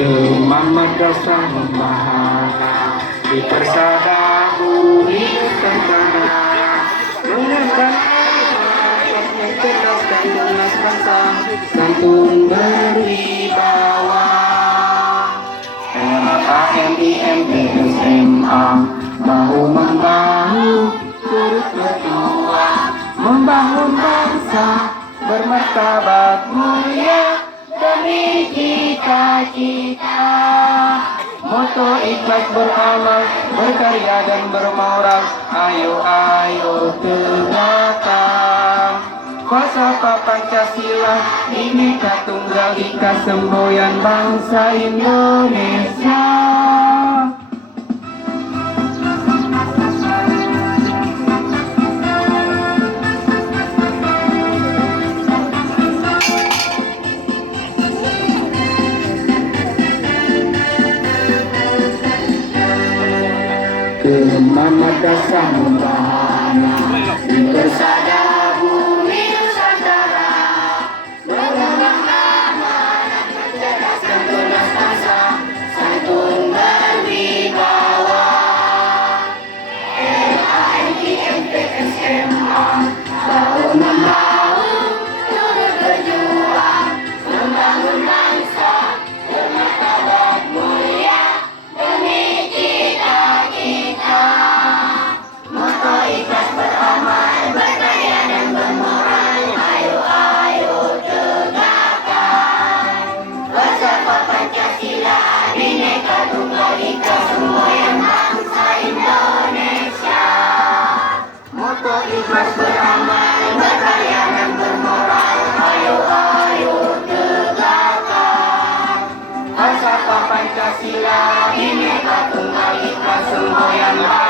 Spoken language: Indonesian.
Demam Madrasah Membahana di persada bumi Nusantara mengangkat cerdas dan lunas bangsa, santun berwibawa. LAMIMPSMA bahu membahu turut berjuang membangun bangsa bermartabat mulia demi cita-cita. Moto ikhlas beramal, berkarya dan bermoral, ayo ayo tegakkan falsafah Pancasila, Bhinneka Tunggal Ika, semboyan bangsa Indonesia. Demam Madrasah Membahana di persada bumi Nusantara mengangkat amanat mencerdaskan tunas bangsa, santun berwibawa. LAMIMPSMA bahu membahu turut berjuang membangun bangsa bermartabat mulia demi cita-cita. Moto ikhlas beramal, berkarya dan bermoral, ayo ayo tegakkan falsafah Pancasila, Bhinneka Tunggal Ika, semboyan bangsa Indonesia. Moto ikhlas beramal, berkarya dan bermoral, ayo ayo tegakkan falsafah Pancasila, Bhinneka Tunggal Ika, semboyan bangsa